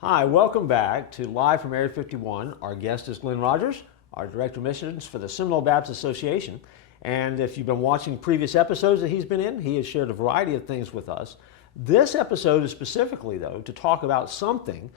Hi, welcome back to Live from Area 51. Our guest is Glenn Rogers, our Director of Missions for the Seminole Baptist Association. And if you've been watching previous episodes that he's been in, he has shared a variety of things with us. This episode is specifically, though, to talk about something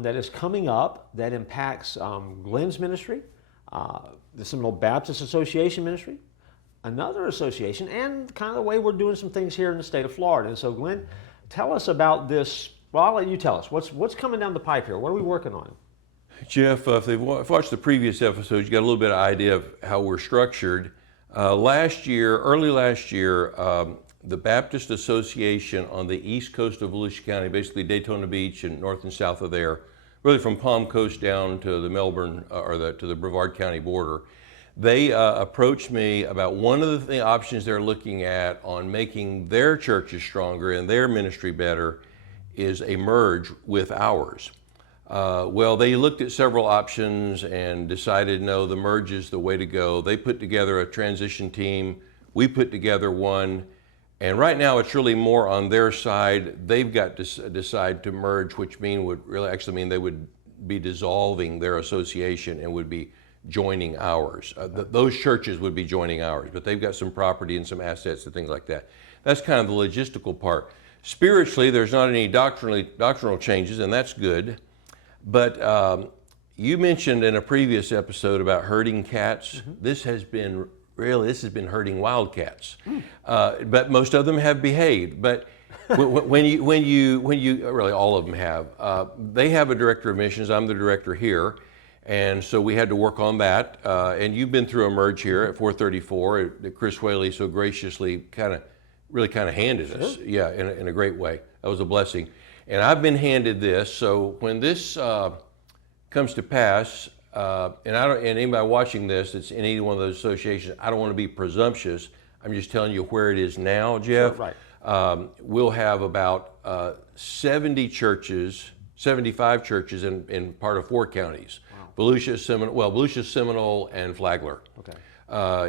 that is coming up that impacts Glenn's ministry, the Seminole Baptist Association ministry, another association, and kind of the way we're doing some things here in the state of Florida. And so, Glenn, tell us about this. Well, I'll let you tell us. What's coming down the pipe here? What are we working on? Jeff, if they've watched the previous episodes, you got a little bit of idea of how we're structured. Early last year, the Baptist Association on the east coast of Volusia County, basically Daytona Beach and north and south of there, really from Palm Coast down to the Melbourne to the Brevard County border, they approached me about one of the options they're looking at on making their churches stronger and their ministry better is a merge with ours. Well, they looked at several options and decided, no, the merge is the way to go. They put together a transition team. We put together one. And right now it's really more on their side. They've got to decide to merge, which would really actually mean they would be dissolving their association and would be joining ours. Those churches would be joining ours, but they've got some property and some assets and things like that. That's kind of the logistical part. Spiritually, there's not any doctrinal changes, and that's good. But you mentioned in a previous episode about herding cats. Mm-hmm. This has been herding wildcats. But most of them have behaved. But when you really all of them have. They have a director of missions. I'm the director here. And so we had to work on that. And you've been through a merge here at 434 that Chris Whaley so graciously really handed us, in a great way. That was a blessing. And I've been handed this, so when this comes to pass, and anybody watching this that's in any one of those associations, I don't want to be presumptuous. I'm just telling you where it is now, Jeff. Sure, right. We'll have about 75 churches in part of 4 counties. Wow. Volusia, Seminole, and Flagler. Okay.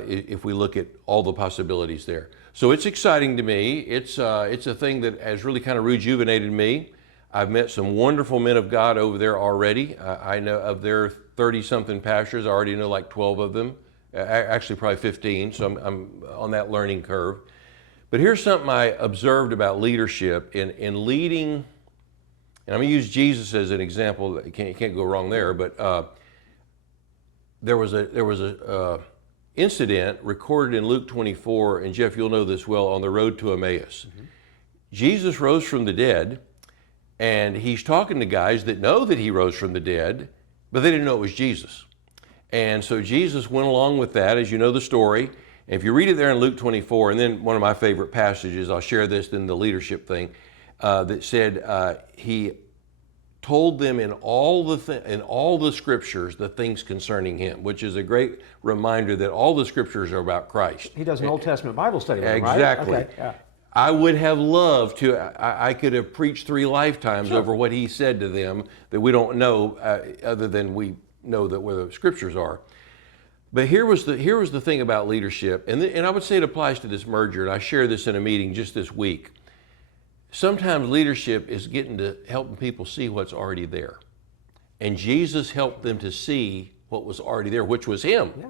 If we look at all the possibilities there. So it's exciting to me. It's a thing that has really kind of rejuvenated me. I've met some wonderful men of God over there already. I know of their 30-something pastors, I already know like 12 of them, actually probably 15, so I'm on that learning curve. But here's something I observed about leadership in leading, and I'm going to use Jesus as an example. You can't go wrong there, but there was a incident recorded in Luke 24, and Jeff, you'll know this well, on the road to Emmaus. Mm-hmm. Jesus rose from the dead, and he's talking to guys that know that he rose from the dead, but they didn't know it was Jesus. And so Jesus went along with that, as you know the story. And if you read it there in Luke 24, and then one of my favorite passages, I'll share this in the leadership thing, that said he told them in all the scriptures the things concerning him, which is a great reminder that all the scriptures are about Christ. He does an Old Testament Bible study with them, right? Exactly. Okay. Yeah. I would have loved to, I could have preached 3 lifetimes over what he said to them that we don't know, other than we know that where the scriptures are. But here was the thing about leadership, and I would say it applies to this merger, and I shared this in a meeting just this week. Sometimes leadership is helping people see what's already there. And Jesus helped them to see what was already there, which was him. Yeah.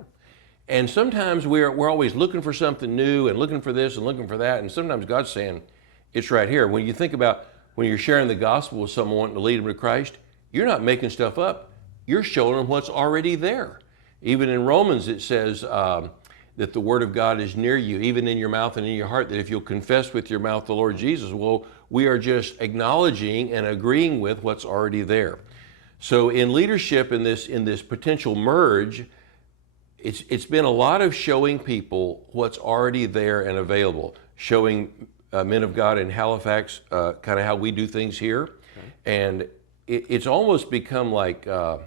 And sometimes we're always looking for something new and looking for this and looking for that. And sometimes God's saying, it's right here. When you think about when you're sharing the gospel with someone wanting to lead them to Christ, you're not making stuff up. You're showing them what's already there. Even in Romans, it says, that the word of God is near you, even in your mouth and in your heart, that if you'll confess with your mouth the Lord Jesus, well, we are just acknowledging and agreeing with what's already there. So in leadership, in this potential merge, it's been a lot of showing people what's already there and available, showing men of God in Halifax kind of how we do things here. Okay. And it's almost become like the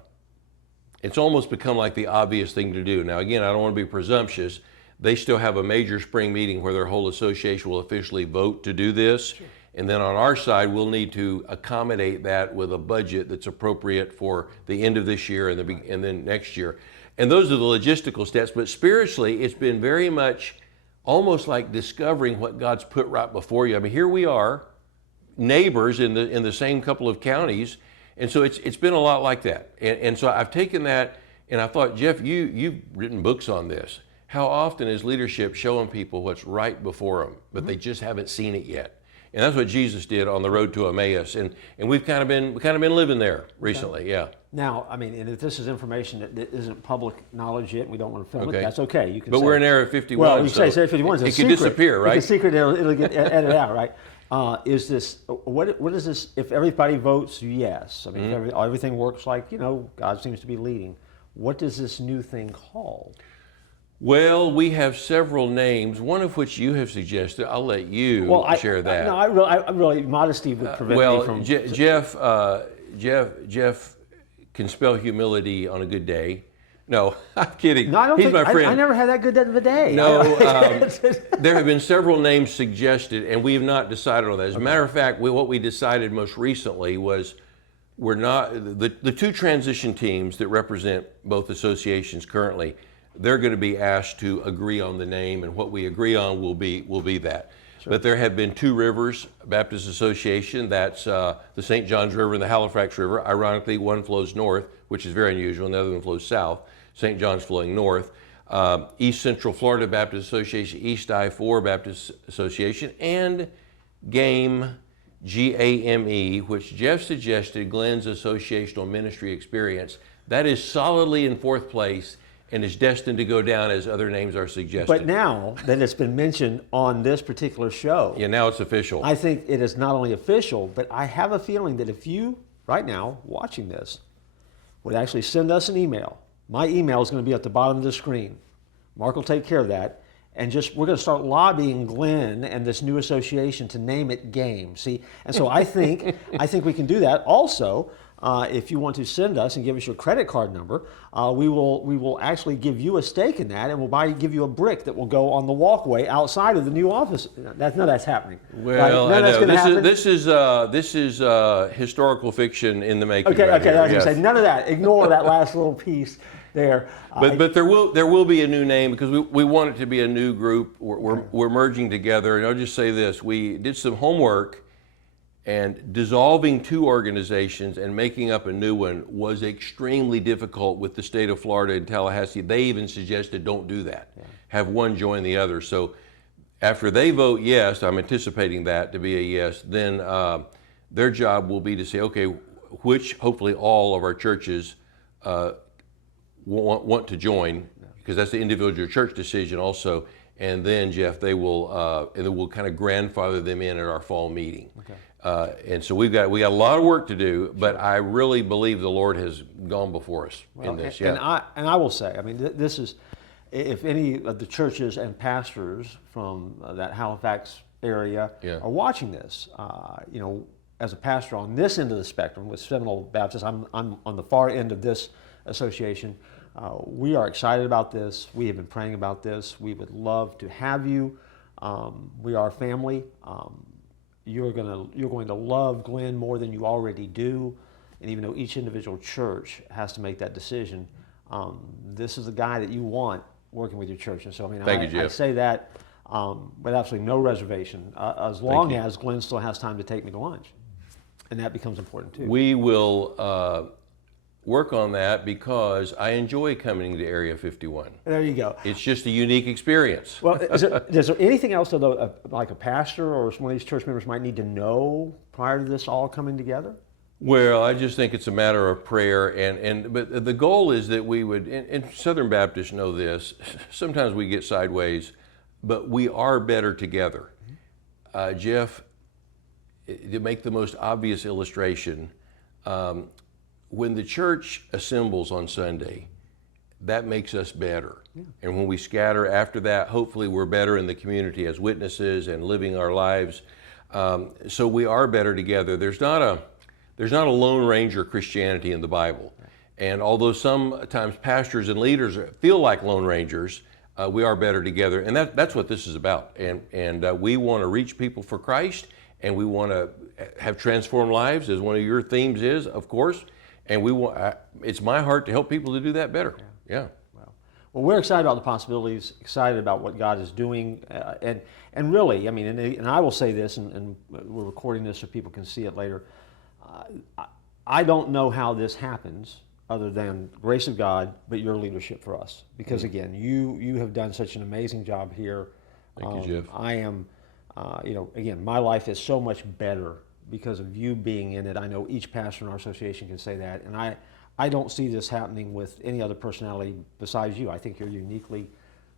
obvious thing to do. Now, again, I don't want to be presumptuous. They still have a major spring meeting where their whole association will officially vote to do this. Sure. And then on our side, we'll need to accommodate that with a budget that's appropriate for the end of this year and then next year. And those are the logistical steps. But spiritually, it's been very much almost like discovering what God's put right before you. I mean, here we are, neighbors in the same couple of counties, And so it's been a lot like that. And so I've taken that and I thought, Jeff, you've written books on this. How often is leadership showing people what's right before them, but they just haven't seen it yet? And that's what Jesus did on the road to Emmaus. And we've kind of been living there recently, yeah. Now, I mean, and if this is information that isn't public knowledge yet, and we don't want to film Okay. it, that's okay. You can But say, we're in Area 51. well, you so say Area 51 is a it secret. could disappear, right? It's a secret, it'll get edited out, right? Is this, what is this, if everybody votes yes, I mean, if everything works like, God seems to be leading, what is this new thing called? Well, we have several names, one of which you have suggested. I'll let you share that. No, I really, modesty would prevent me from. Jeff can spell humility on a good day. No, I'm kidding. No, I don't He's think, my friend. I never had that good of a day. No, there have been several names suggested, and we have not decided on that. As a matter of fact, what we decided most recently was we're not the two transition teams that represent both associations currently. They're going to be asked to agree on the name, and what we agree on will be that. Sure. But there have been Two Rivers Baptist Association. That's the St. Johns River and the Halifax River. Ironically, one flows north, which is very unusual, and the other one flows south. St. John's flowing north. East Central Florida Baptist Association, East I-4 Baptist Association, and GAME, G-A-M-E, which Jeff suggested, Glenn's associational ministry experience. That is solidly in fourth place and is destined to go down as other names are suggested. But now that it's been mentioned on this particular show, yeah, now it's official. I think it is not only official, but I have a feeling that if you, right now, watching this, would actually send us an email, my email is going to be at the bottom of the screen. Mark will take care of that. And we're going to start lobbying Glenn and this new association to name it GAME. See, and so I think we can do that. Also, if you want to send us and give us your credit card number, we will actually give you a stake in that, and we'll give you a brick that will go on the walkway outside of the new office. That's happening. Well, right? I know this is historical fiction in the making. Okay, right okay. here. I was Yes. going to say none of that. Ignore that last little piece there. But there will be a new name because we want it to be a new group. We're merging together, and I'll just say this: we did some homework, and dissolving two organizations and making up a new one was extremely difficult with the state of Florida and Tallahassee. They even suggested don't do that. Yeah. Have one join the other. So after they vote yes, I'm anticipating that to be a yes, then their job will be to say, okay, which hopefully all of our churches want to join, because that's the individual church decision also. And then, Jeff, they will and then we'll kind of grandfather them in at our fall meeting. Okay. And so we got a lot of work to do, but I really believe the Lord has gone before us in this. Yeah. And I will say, I mean, this is, if any of the churches and pastors from that Halifax area are watching this, as a pastor on this end of the spectrum with Seminole Baptist, I'm on the far end of this association. We are excited about this. We have been praying about this. We would love to have you. We are family. You're going to love Glenn more than you already do, and even though each individual church has to make that decision, this is the guy that you want working with your church. And so, I mean, I say that with absolutely no reservation, as long as Glenn still has time to take me to lunch, and that becomes important too. We will work on that because I enjoy coming to Area 51. There you go. It's just a unique experience. Well, is there anything else though, like a pastor or one of these church members might need to know prior to this all coming together? Well, I just think it's a matter of prayer, but the goal is that we would, and Southern Baptists know this, sometimes we get sideways, but we are better together. Jeff, to make the most obvious illustration, when the church assembles on Sunday, that makes us better. Yeah. And when we scatter after that, hopefully we're better in the community as witnesses and living our lives. So we are better together. There's not a Lone Ranger Christianity in the Bible. And although sometimes pastors and leaders feel like Lone Rangers, we are better together. And that's what this is about. And we want to reach people for Christ, and we want to have transformed lives, as one of your themes is, of course. And it's my heart to help people to do that better. Yeah. Well, we're excited about the possibilities, excited about what God is doing. And really, I mean, and I will say this, and we're recording this so people can see it later. I don't know how this happens other than grace of God, but your leadership for us. Because again, you have done such an amazing job here. Thank you, Jeff. I am, again, my life is so much better because of you being in it. I know each pastor in our association can say that, and I don't see this happening with any other personality besides you. I think you're uniquely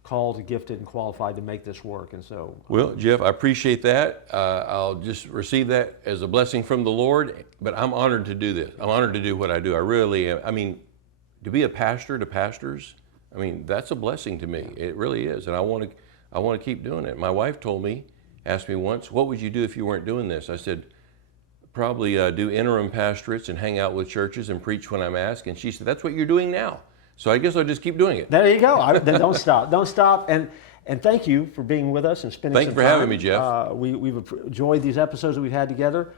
called, gifted, and qualified to make this work. And so, Well, Jeff, I appreciate that. I'll just receive that as a blessing from the Lord, but I'm honored to do this. I'm honored to do what I do. I really am. I mean, to be a pastor to pastors, I mean, that's a blessing to me. It really is. And I want to keep doing it. My wife asked me once, what would you do if you weren't doing this? I said, probably do interim pastorates and hang out with churches and preach when I'm asked. And she said, that's what you're doing now. So I guess I'll just keep doing it. there you go. Then don't stop. Don't stop. And thank you for being with us and spending Thank some you for time. having me, Jeff. We've enjoyed these episodes that we've had together.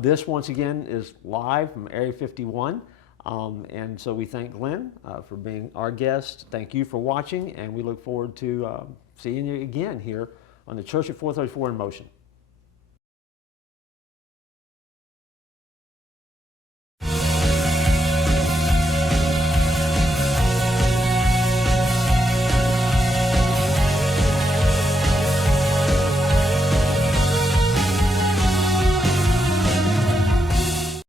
This, once again, is live from Area 51. And so we thank Glenn for being our guest. Thank you for watching, and we look forward to seeing you again here on the Church at 434 in Motion.